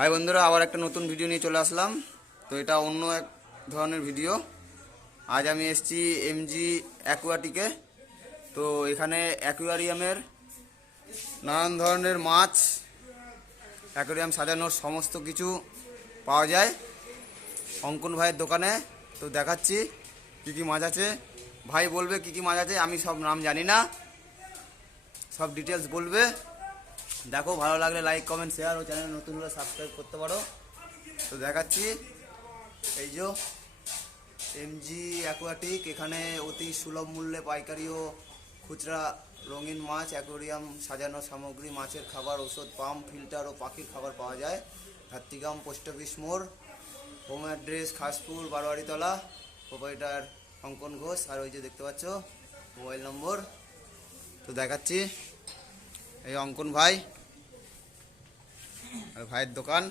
High বন্ধুরা, আবার একটা নতুন ভিডিও নিয়ে চলে আসলাম। তো এটা অন্য এক ধরনের ভিডিও আজ আমি এসেছি এমজি অ্যাকুয়াটিকে তো এখানে অ্যাকুয়ারিয়ামের নানান ধরনের মাছ অ্যাকুয়ারিয়াম সাজানোর সমস্ত কিছু পাওয়া যায় অঙ্কন ভাইয়ের দোকানে। তো দেখাচ্ছি কী কী মাছ আছে। ভাই বলবে কী কী মাছ আছে, আমি সব নাম জানি না। সব ডিটেলস বলবে। দেখো, ভালো লাগলে লাইক কমেন্ট শেয়ার ও চ্যানেল নতুন হলে সাবস্ক্রাইব করতে পারো। তো দেখাচ্ছি। এই যে এমজি অ্যাকোয়াটিক এখানে অতি সুলভ মূল্যে পাইকারি ও খুচরা রঙিন মাছ অ্যাকোয়ারিয়াম সাজানো সামগ্রী, মাছের খাবার ওষুধ পাম্প ফিল্টার ও পাখির খাবার পাওয়া যায়। ধাত্রিগাম পোস্ট অফিস মোড় home address Khaspur, Baroyaritala proprietor Ankan Ghosh. আর ওই যে দেখতে পাচ্ছ মোবাইল নম্বর তো দেখাচ্ছি। এই অঙ্কন ভাই আর ভাইয়ের দোকান।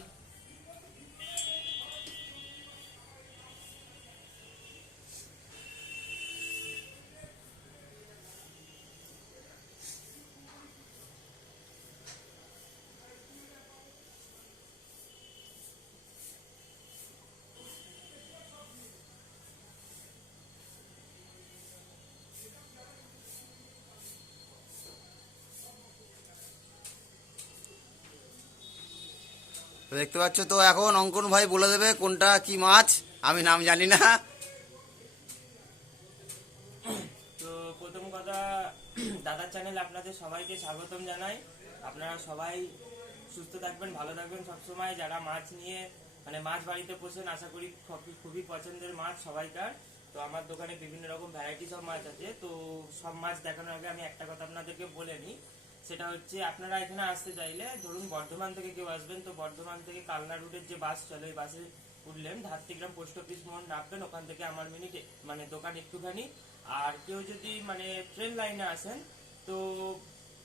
তো দেখতে পাচ্ছ তো এখন অঙ্কন ভাই বলে দেবে কোনটা কি মাছ? আমি নাম জানি না। তো প্রথম কথা, দাদার চ্যানেল আপনাদের সবাইকে স্বাগতম জানাই। আপনারা সবাই সুস্থ থাকবেন, ভালো থাকবেন সবসময়। যারা মাছ নিয়ে মানে মাছ বাড়িতে পোষেন, আশা করি খুবই পছন্দের মাছ সবাইকার। তো আমার দোকানে বিভিন্ন রকম ভ্যারাইটি সব মাছ আছে। তো সব মাছ দেখানোর আগে আমি একটা কথা আপনাদেরকে বলে নিই। সেটা হচ্ছে আপনারা এখানে আসতে চাইলে, ধরুন বর্ধমান থেকে কেউ আসবেন, তো বর্ধমান থেকে কালনা রুটের যে বাস চলে, ওই বাসে উঠলেন, ধাত্রিগ্রাম পোস্ট অফিস মোড় নামবেন ওখান থেকে আমার মিনিট মানে দোকান একটুখানি। আর কেউ যদি মানে ট্রেন লাইনে আসেন, তো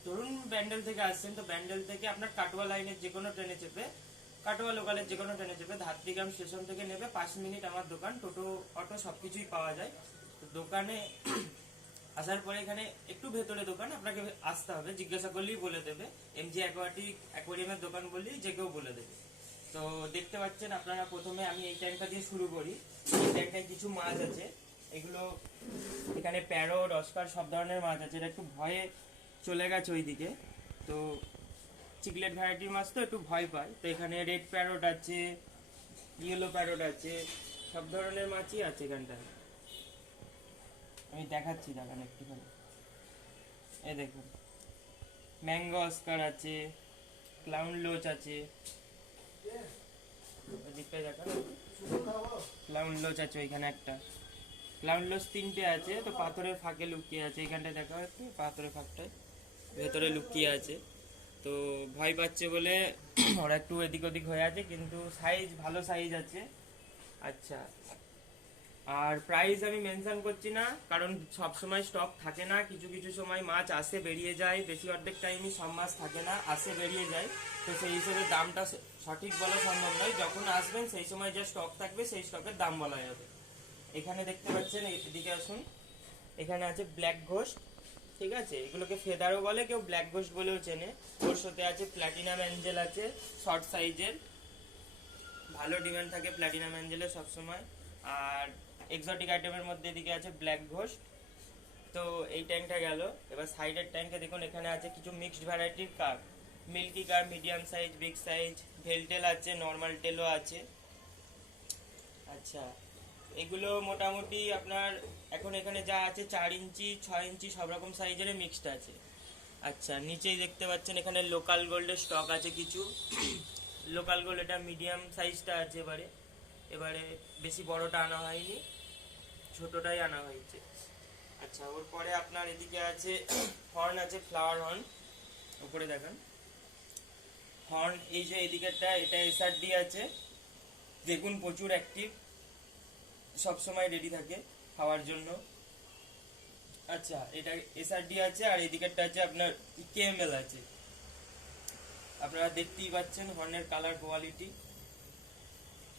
ধরুন ব্যান্ডেল থেকে আসছেন, তো ব্যান্ডেল থেকে আপনার কাটোয়া লাইনের যে কোনো ট্রেনে চেপে, কাটোয়া লোকালের যে কোনো ট্রেনে চেপে ধাত্রিগ্রাম স্টেশন থেকে নেবে, পাঁচ মিনিট আমার দোকান, টোটো, অটো সবকিছুই পাওয়া যায়। তো দোকানে আসার পরে এখানে একটু ভেতরে দোকান, আপনাকে আসতে হবে, জিজ্ঞাসা করলেই বলে দেবে। এমজি অ্যাকোয়াটিক অ্যাকোয়ারিয়ামের দোকান বললেই যে কেউ বলে দেবে। তো দেখতে পাচ্ছেন আপনারা প্রথমে আমি এই ট্যাঙ্কটা দিয়ে শুরু করি। এই ট্যাঙ্কটায় কিছু মাছ আছে। এগুলো এখানে প্যারোট অস্কার সব ধরনের মাছ আছে। এটা একটু ভয়ে চলে গেছে ওইদিকে। তো চিকলেট ভ্যারাইটির মাছ তো একটু ভয় পায়। তো এখানে রেড প্যারোট আছে ইয়েলো প্যারোট আছে, সব ধরনের মাছই আছে এখানটায়। আমি দেখাচ্ছি, দেখান একটুখানি। এই দেখুন। ম্যাঙ্গো অস্কার আছে ক্লাউন লোচ আছে। ক্লাউন লোচ আছে ওইখানে একটা। ক্লাউন লোচ তিনটে আছে, তো পাথরের ফাঁকে লুকিয়ে আছে। এইখানটায় দেখা হচ্ছে, পাথরের ফাঁকটায়। ভেতরে লুকিয়ে আছে। তো ভয় পাচ্ছে বলে ওরা একটু এদিক ওদিক হয়ে আছে, কিন্তু সাইজ ভালো সাইজ আছে। আচ্ছা। আর প্রাইস আমি মেনশন করছি না, কারণ সব সময় স্টক থাকে না, কিছু কিছু সময় মাছ আসে, বেরিয়ে যায়, বেশি অর্ধেক টাইমই সব মাছ থাকে না, আসে, বেরিয়ে যায়। তো সেই হিসেবে দামটা সঠিক বলা সম্ভব নয়। যখন আসবেন, সেই সময় যে স্টক থাকবে, সেই স্টকের দাম বলা যাবে। এখানে দেখতে পাচ্ছেন, এদিকে আসুন। এখানে আছে ব্ল্যাক ঘোস্ট ঠিক আছে? এগুলোকে ফেদারও বলে, কেউ ব্ল্যাক ঘোস্ট বলেও চেনে। ওর সাথে আছে প্ল্যাটিনাম অ্যাঞ্জেল আছে শর্ট সাইজের ভালো ডিমান্ড থাকে প্ল্যাটিনাম অ্যাঞ্জেলের সবসময়। আর এক্সোটিক আইটেমের মধ্যে এদিকে আছে ব্ল্যাক ঘোস্ট তো এই ট্যাঙ্কটা গেল। এবার সাইডের ট্যাঙ্কে দেখুন, এখানে আছে কিছু মিক্সড ভ্যারাইটির কার মিল্কি কার medium size big size veiltail আছে নর্মাল টেলও আছে। আচ্ছা এগুলো মোটামুটি আপনার এখন এখানে যা আছে, চার ইঞ্চি, ছয় ইঞ্চি সব রকম সাইজের মিক্সড আছে। আচ্ছা নিচেই দেখতে পাচ্ছেন, এখানে লোকাল গোল্ডের স্টক আছে কিছু। লোকাল গোল্ড এটা মিডিয়াম সাইজটা আছে এবারে। এবারে বেশি বড়টা আনা হয়নি। ছোটটাই আনা হয়েছে। আচ্ছা ওর পরে আপনার এদিকে আছে হর্ন আছে ফ্লাওয়ার হর্ন উপরে দেখান। হর্ন এই যে এদিকেরটা, এটা এসআরডি আছে। দেখুন, প্রচুর অ্যাক্টিভ সব সময় রেডি থাকে খাওয়ার জন্য। আচ্ছা এটা এসআরডি আছে, আর এদিকেরটা আছে আপনার কেএমএল আছে। আপনারা দেখতেই পাচ্ছেন হর্নের কালার কোয়ালিটি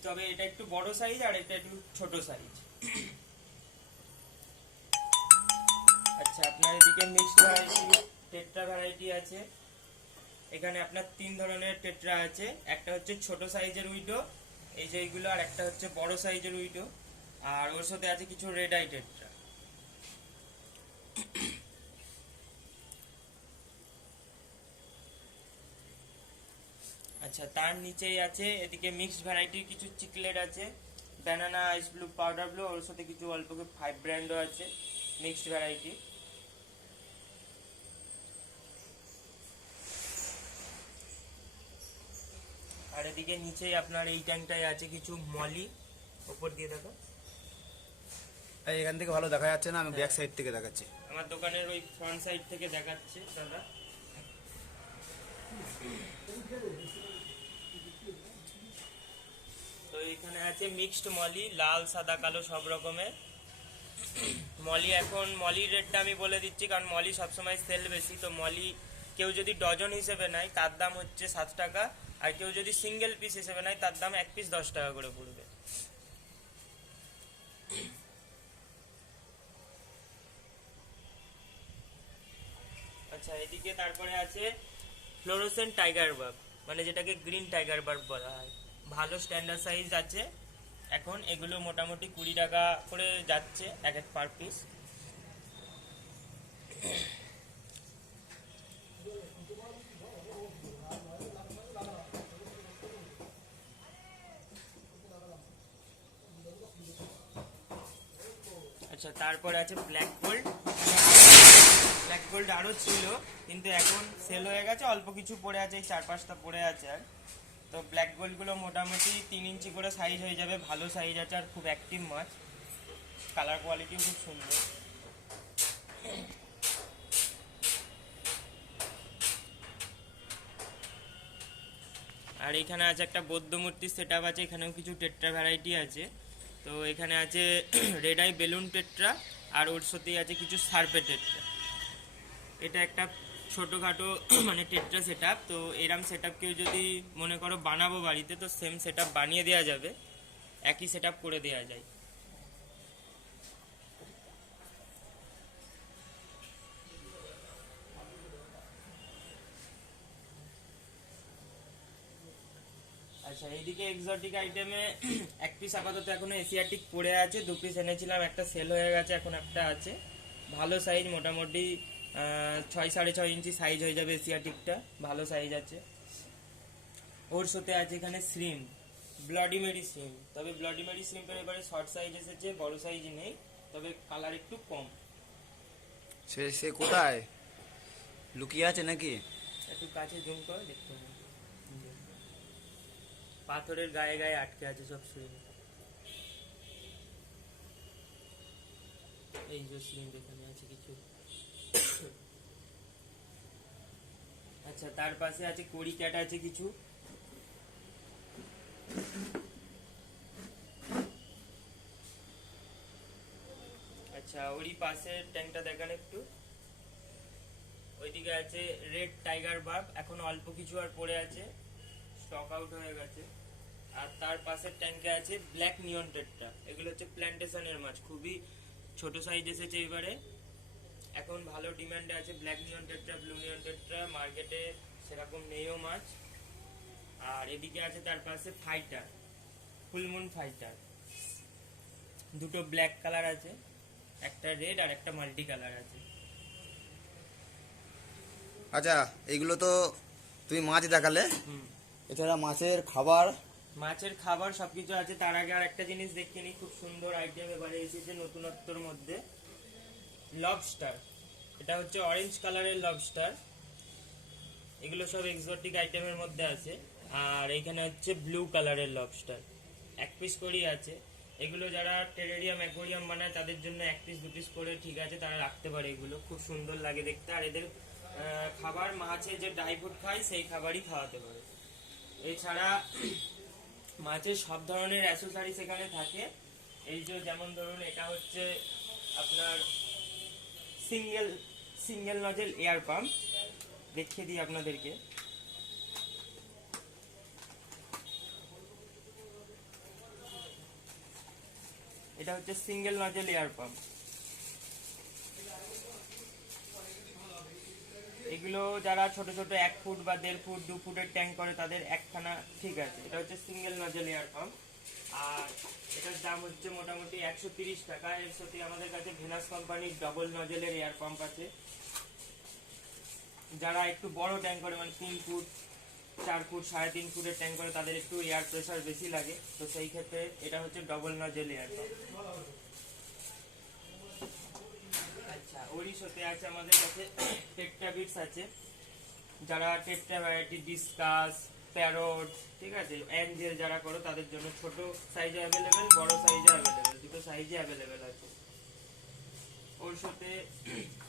তবে এটা একটু বড় সাইজ আর এটা একটু ছোট সাইজ আচ্ছা আপনার এদিকে মিক্সড ভ্যারাইটি টেট্রা ভ্যারাইটি আছে। এখানে আপনার তিন ধরনের টেট্রা আছে। একটা হচ্ছে ছোট সাইজের উইডো, এই যে এইগুলো আর একটা হচ্ছে বড় সাইজের উইডো। আর ওর সাথে আছে কিছু রেড আই টেট্রা আচ্ছা তার নিচেই আছে, এদিকে মিক্সড ভ্যারাইটির কিছু চিকলেট আছে। Banana ice blue powder blue ওর সাথে কিছু অল্প ফাইভ ব্র্যান্ডও আছে। মিক্সড ভ্যারাইটি আর এদিকে নিচেই আপনার এই ট্যাঙ্কটায় আছে কিছু মলি। উপর দিয়ে দেখো। এখান থেকে ভালো দেখা যাচ্ছে না আমি ব্যাক সাইড থেকে দেখাচ্ছি। আমার দোকানের ওই ফ্রন্ট সাইড থেকে দেখাচ্ছে দাদা। তো এখানে আছে মিক্সড মলি লাল সাদা কালো সব রকমের। মলি এখন, মলির রেটটা আমি বলে দিচ্ছি, কারণ মলি সবসময় সেল বেশি, তো মলি কেউ যদি ডজন হিসেবে নেয়, তার দাম হচ্ছে সাত টাকা, আর কেউ যদি সিঙ্গেল পিস হিসেবে নেয়, তার দাম এক পিস দশ টাকা করে পড়বে। আচ্ছা এদিকে তারপরে আছে ফ্লোরোসেন্ট টাইগার বার্ব মানে যেটাকে গ্রিন টাইগার বার্ব বলা হয়। ভালো স্ট্যান্ডার্ড সাইজ আছে। এখন এগুলো মোটামুটি কুড়ি টাকা করে যাচ্ছে, এক এক পার পিস আচ্ছা তারপরে আছে ব্ল্যাক গোল্ড ব্ল্যাক গোল্ড আরও ছিল, কিন্তু এখন সেল হয়ে গেছে, অল্প কিছু পড়ে আছে, এই চার পাঁচটা পড়ে আছে আর। তো ব্ল্যাক গোল্ডগুলো মোটামুটি তিন ইঞ্চি করে সাইজ হয়ে যাবে। ভালো সাইজ আছে আর খুব অ্যাক্টিভ মাছ। কালার কোয়ালিটিও খুব সুন্দর। আর এখানে আছে একটা বৌদ্ধ মূর্তির সেট আছে, এখানেও কিছু টেট্রা ভ্যারাইটি আছে। তো এখানে আছে রেড আই বেলুন টেট্রা আর ওর সাথেই আছে কিছু সার্পে টেট্রা এটা একটা ছোটোখাটো মানে টেট্রা সেট তো এরম সেট কেউ যদি মনে করো বানাবো বাড়িতে, তো সেম সেট বানিয়ে দেওয়া যাবে। একই সেট করে দেওয়া যায়। আচ্ছা এইদিকে এক্সোটিক আইটেমে এক পিস আপাতত এখনও এশিয়াটিক পড়ে আছে, দু পিস এনেছিলাম, একটা সেল হয়ে গেছে, এখন একটা আছে। ভালো সাইজ মোটামুটি ছয় সাড়ে ছয় ইঞ্চি সাইজ হয়ে যাবে এশিয়াটিকটা ভালো সাইজ আছে। ওর সাথে আছে এখানে শ্রিম ব্লডি মেরি শ্রিম তবে ব্লডি মেরি শ্রিমটার এবারে শর্ট সাইজ এসেছে বড় সাইজ নেই তবে কালার একটু কম। সে সে কোথায়? লুকিয়ে আছে নাকি? একটু কাছে জুম করে দেখতে হবে। পাথরের গায়ে গায়ে আটকে আছে সব শ্রিম এই যে শ্রিম এখানে আছে কিছু। আচ্ছা তার পাশে আছে কড়ি, ক্যাট আছে কিছু? আচ্ছা ওরই পাশে ট্যাঙ্কটা দেখান একটু। ওইদিকে আছে রেড টাইগার বাগ এখন অল্প কিছু আর পড়ে আছে, স্টক আউট হয়ে গেছে। আর তার পাশের ট্যাঙ্কে আছে ব্ল্যাক নিয়ন টেটটা, এগুলো হচ্ছে প্ল্যান্টেশনের মাছ, খুবই ছোট সাইজ এসেছে এবারে। এখন ভালো ডিমান্ডে আছে black neon tetra blue neon tetra মার্কেটে সেরকম নেইও মাছ আর এদিকে আছে তার পাশে ফাইটার ফুলমুন ফাইটার দুটো ব্ল্যাক কালার আছে একটা রেড আর একটা মাল্টি কালার আছে। আচ্ছা এগুলো তো তুমি মাছ দেখালে। এছাড়া মাছের খাবার? মাছের খাবার সবকিছু আছে। তার আগে আর একটা জিনিস দেখে নিই খুব সুন্দর আইটেম এবারে এসেছে নতুনত্বর মধ্যে। লবস্টার এটা হচ্ছে অরেঞ্জ কালারের লবস্টার এগুলো সব এক্সোটিক আইটেমের মধ্যে আছে। আর এখানে হচ্ছে ব্লু কালারের লবস্টার এক পিস করেই আছে। এগুলো যারা টেরেরিয়াম অ্যাকোরিয়াম বানায়, তাদের জন্য এক পিস দু পিস করে ঠিক আছে, তারা রাখতে পারে এগুলো। খুব সুন্দর লাগে দেখতে। আর এদের খাবার মাছের যে ড্রাই ফ্রুট খায়, সেই খাবারই খাওয়াতে পারে। এছাড়া মাছের সব ধরনের অ্যাসেসরিজ এখানে থাকে। এই যে যেমন ধরুন, এটা হচ্ছে আপনার single single nozzle air pump. দেখিয়ে দিই আপনাদেরকে। এটা হচ্ছে সিঙ্গেল নজেল এয়ার পাম্প। এগুলো যারা ছোট ছোট, এক ফুট বা দেড় ফুট, দু ফুটের ট্যাঙ্ক করে, তাদের একখানা ঠিক আছে। এটা হচ্ছে সিঙ্গেল নজল এয়ার পাম্প। আর এটার দাম হচ্ছে মোটামুটি একশো তিরিশ টাকা। এর সাথে আমাদের কাছে ভেনাস কোম্পানির ডবল নজলের এয়ার পাম্প আছে। যারা একটু বড় ট্যাঙ্ক করে মানে তিন ফুট, চার ফুট, সাড়ে তিন ফুটের ট্যাঙ্ক করে, তাদের একটু এয়ার প্রেশার বেশি লাগে। তো সেই ক্ষেত্রে এটা হচ্ছে ডবল নজল এয়ার পাম্প আচ্ছা ওরই আছে আমাদের কাছে টেট্রাবিটস আছে। যারা টেট্রা ভ্যারাইটি ডিসকাস প্যারট ঠিক আছে? অ্যাঞ্জেল যারা করো তাদের জন্য ছোট সাইজে অ্যাভেলেবেল বড় সাইজে অ্যাভেলেবেল দুটো সাইজে অ্যাভেলেবেল আছে। ওর সাথে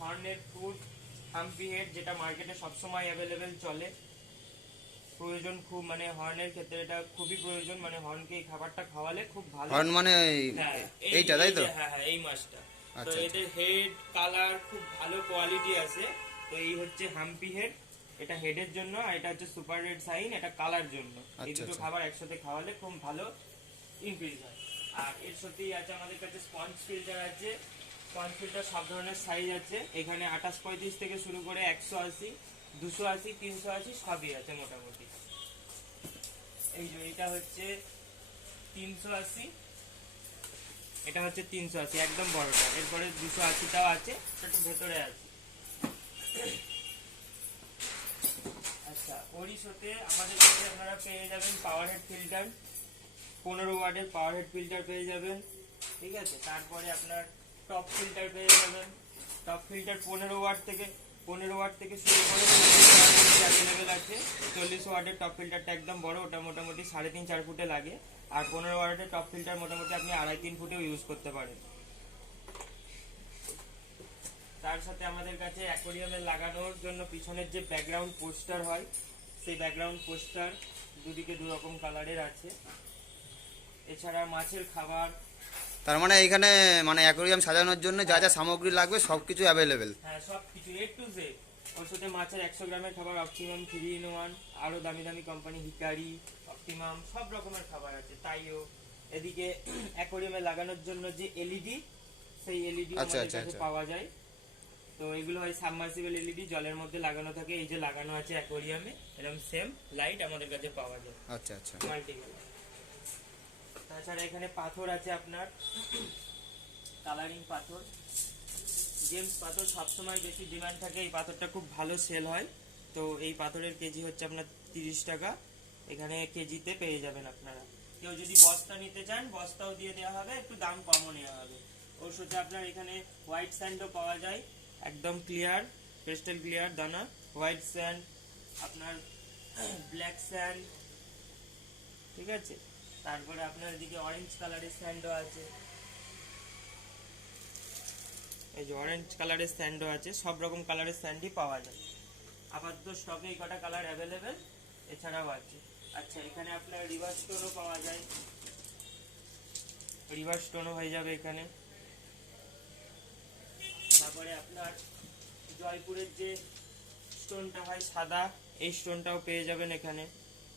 হর্নের ফুড হাম্পি হেড যেটা মার্কেটে সবসময় অ্যাভেলেবেল চলে। প্রয়োজন খুব মানে হর্নের ক্ষেত্রে এটা খুবই প্রয়োজন মানে হর্নকে এই খাবারটা খাওয়ালে খুব ভালো। হর্ন মানে হ্যাঁ, এইটা তাই তো? হ্যাঁ হ্যাঁ এই মাছটা। তো আচ্ছা, এদের হেড কালার খুব ভালো কোয়ালিটি আছে। তো এই হচ্ছে হাম্পি হেড এটা হেডের জন্য আর এটা হচ্ছে সুপার রেড সাইন এটা কালার জন্য। এই আচ্ছা, দুটো আচ্ছা। খাবার একসাথে খাওয়ালে খুব ভালো ইনক্রিজ হয়। আর এর সাথেই আছে আমাদের কাছে স্পঞ্জ ফিল্টার আছে। স্পঞ্জ ফিল্টার সব ধরনের সাইজ আছে। এখানে আঠাশ পঁয়ত্রিশ থেকে শুরু করে একশো আশি দুশো আশি তিনশো আশি সবই আছে মোটামুটি। এই যে এটা হচ্ছে তিনশো আশি এটা হচ্ছে তিনশো আশি একদম বড়টা। এরপরে দুশো আশিটাও আছে একটু ভেতরে আছে। আচ্ছা সাথে আমাদের কাছে আপনারা পেয়ে যাবেন পাওয়ার হেড ফিল্টার পনেরো ওয়ার্ডের পাওয়ার হেড ফিল্টার পেয়ে যাবেন, ঠিক আছে? তারপরে আপনার টপ ফিল্টার পেয়ে যাবেন। টপ ফিল্টার পনেরো ওয়াট থেকে, পনেরো ওয়াট থেকে শুরু করে অ্যাভেলেবেল আছে। চল্লিশ ওয়ার্ডের টপ ফিল্টারটা একদম বড়, ওটা মোটামুটি সাড়ে তিন, চার ফুটে লাগে। আর পনেরো ওয়ার্ডের টপ ফিল্টার মোটামুটি আপনি আড়াই, তিন ফুটেও ইউজ করতে পারেন। তার সাথে আমাদের কাছে অ্যাকোরিয়ামে লাগানোর জন্য পিছনের যে ব্যাকগ্রাউন্ড পোস্টার হয় সেই ব্যাকগ্রাউন্ড পোস্টার দুদিকে দু রকম কালারের আছে। এছাড়া মাছের খাবার। তার মানে এইখানে মানে অ্যাকোরিয়াম সাজানোর জন্য যা যা সামগ্রী লাগবে সব কিছু অ্যাভেলেবেল হ্যাঁ সব কিছু এ টু জেড ওর সাথে মাছের একশো গ্রামের খাবার অপটিমাম থ্রি ইন ওয়ান আরও দামি দামি কোম্পানি হিকারি অপটিমাম সব রকমের খাবার আছে তাইও। এদিকে অ্যাকোরিয়ামে লাগানোর জন্য যে এলইডি সেই এলইডি আচ্ছা, আমাদের আচ্ছা, কাছে আচ্ছা। পাওয়া যায়। তো এগুলো হয় সাবমার্সিবল এলইডি জলের মধ্যে লাগানো থাকে। এই যে লাগানো আছে অ্যাকোরিয়ামে এরকম সেম লাইট আমাদের কাছে পাওয়া যায়। আচ্ছা আচ্ছা। মাল্টিকালার তাছাড়া এখানে পাথর আছে আপনার। কালারিং পাথর। জেমস পাথর সবসময় বেশি ডিমান্ড থাকে। এই পাথরটা খুব ভালো সেল হয়। তো এই পাথরের কেজি হচ্ছে আপনার তিরিশ টাকা। এখানে কেজিতে পেয়ে যাবেন আপনারা। কেউ যদি বস্তা নিতে চান বস্তাও দিয়ে দেওয়া হবে। একটু দাম কমও নেওয়া হবে। ওর সাথে আপনার এখানে হোয়াইট স্যান্ডও পাওয়া যায়। একদম ক্লিয়ার ক্রিস্টাল ক্লিয়ার দানা হোয়াইট স্যান্ড আপনার ব্ল্যাক স্যান্ড ঠিক আছে? তারপরে আপনার এদিকে অরেঞ্জ কালারের স্যান্ডও আছে। এই যে অরেঞ্জ কালারের স্যান্ডও আছে, সব রকম কালারের স্যান্ডই পাওয়া যায়। আপাতত স্টকে এই কটা কালার অ্যাভেলেবেল এছাড়াও আছে। আচ্ছা এখানে আপনার রিভার স্টোনও পাওয়া যায়। রিভার স্টোনও হয়ে যাবে এখানে। তারপরে আপনার জয়পুরের যে স্টোনটা হয় সাদা, এই স্টোনটাও পেয়ে যাবেন এখানে।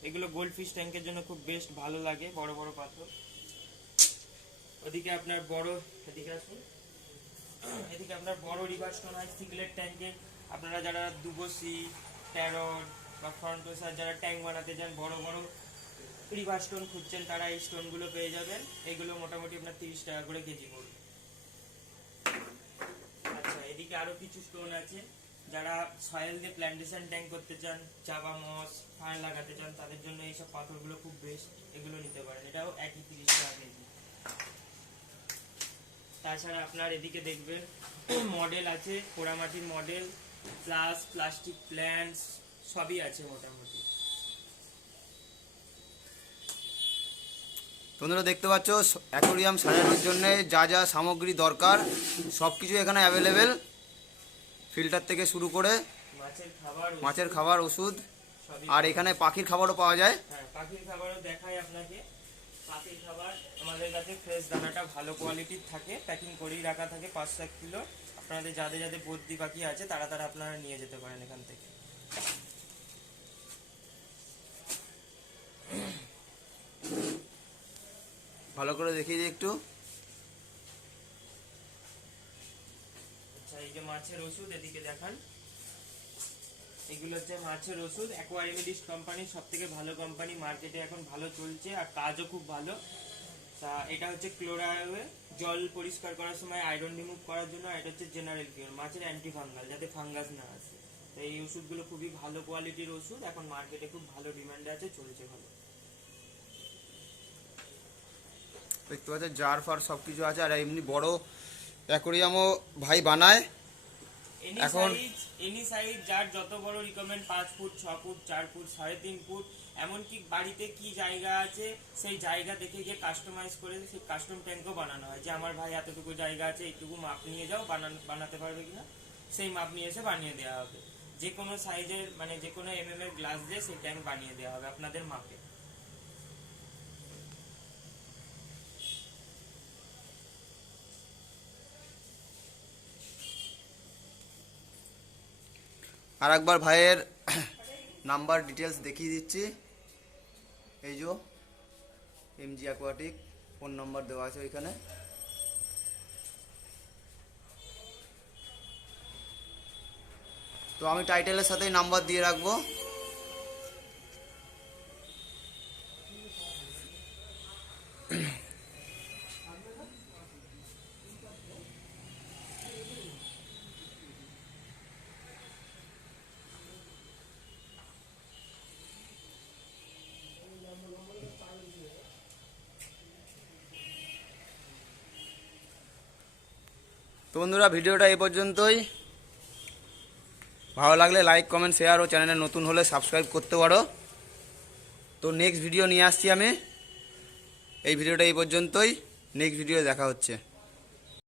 এগুলো গোল্ড ফিশ ট্যাঙ্কের জন্য খুব বেস্ট ভালো লাগে, বড় বড় পাথর। ওদিকে আপনার বড়, এদিকে আসুন। এদিকে আপনার বড় রিভার স্টোন হয় সিগলেট ট্যাঙ্কে। আপনারা যারা দুবসি ট্যারট বা ফ্রন্টোসার যারা ট্যাঙ্ক বানাতে চান, বড় বড় রিভার স্টোন খুঁজছেন, তারা এই স্টোনগুলো পেয়ে যাবেন। এগুলো মোটামুটি আপনার তিরিশ টাকা করে কেজি পড়বে। এদিকে আরও কিছু স্টোন আছে। যারা সয়েল দিয়ে প্ল্যান্টেশন ট্যাঙ্ক করতে চান, চাবা মস ফায়ার লাগাতে চান, তাদের জন্য এইসব পাথরগুলো খুব বেস্ট এগুলো নিতে পারেন। এটাও একই তিরিশ টাকা কেজি। তাছাড়া আপনার এদিকে দেখবেন মডেল আছে, পোড়ামাটির মডেল প্লাস প্লাস্টিক প্ল্যান্টস সবই আছে মোটামুটি। তোমরা দেখতে পাচ্ছ অ্যাকোরিয়াম সাজানোর জন্য যা যা সামগ্রী দরকার সব কিছু এখানে অ্যাভেলেবেল ফিল্টার থেকে শুরু করে মাছের খাবার মাছের খাবার ওষুধ আর এখানে পাখির খাবারও পাওয়া যায়। হ্যাঁ পাখির খাবারও দেখায় আপনাকে। পাখির খাবার আমাদের কাছে ফ্রেশ দানাটা ভালো কোয়ালিটির থাকে প্যাকিং করেই রাখা থাকে পাঁচ সাত কিলো। আপনাদের যাদের যাদের বদ্যি পাখি আছে তারা তারা আপনারা নিয়ে যেতে পারেন এখান থেকে। ভালো করে দেখিয়ে দিই একটু আচ্ছা এই যে মাছের ওষুধ, এদিকে দেখান। এগুলো হচ্ছে মাছের ওষুধ। অ্যাকোয়ারিমেডিস কোম্পানির সব থেকে ভালো কোম্পানি। মার্কেটে এখন ভালো চলছে আর কাজও খুব ভালো। তা এটা হচ্ছে ক্লোরাওয়ে। জল পরিষ্কার করার সময় আয়রন রিমুভ করার জন্য এটা হচ্ছে জেনারেল কিওর, মাছের অ্যান্টি ফাঙ্গাল যাতে ফাঙ্গাস না আসে। তো এই ওষুধগুলো খুবই ভালো কোয়ালিটির ওষুধ। এখন মার্কেটে খুব ভালো ডিমান্ডে আছে, চলছে ভালো। দেখতে পাচ্ছেন, জার ফার সব কিছু আছে। আর এমনি বড় অ্যাকোরিয়ামও ভাই বানায়। এখন- এনি সাইজ যার যত বড় রিকমেন্ড পাঁচ ফুট ছ ফুট চার ফুট সাড়ে তিন ফুট এমনকি বাড়িতে কি জায়গা আছে সেই জায়গা দেখে গিয়ে কাস্টমাইজ করে সেই কাস্টম ট্যাঙ্কও বানানো হয়। যে আমার ভাই এতটুকু জায়গা আছে এইটুকু মাপ নিয়ে যাও বানানো বানাতে পারবে কিনা? সেই মাপ নিয়ে এসে বানিয়ে দেওয়া হবে। যে কোনো সাইজের মানে যে কোনো এম এম এর গ্লাস দিয়ে সেই ট্যাঙ্ক বানিয়ে দেওয়া হবে আপনাদের মাপে আর একবার ভাইয়ের নাম্বার ডিটেলস দেখিয়ে দিচ্ছি। এই যে এমজি অ্যাকোয়াটিক ফোন নাম্বার দেওয়া আছে ওইখানে। তো আমি টাইটেলের সাথেই নাম্বার দিয়ে রাখব। তো বন্ধুরা, ভিডিওটা এই পর্যন্তই। ভালো লাগলে লাইক কমেন্ট শেয়ার ও চ্যানেলে নতুন হলে সাবস্ক্রাইব করতে পারো। তো নেক্সট ভিডিও নিয়ে আসছি আমি। এই ভিডিওটা এই পর্যন্তই। নেক্সট ভিডিও দেখা হচ্ছে।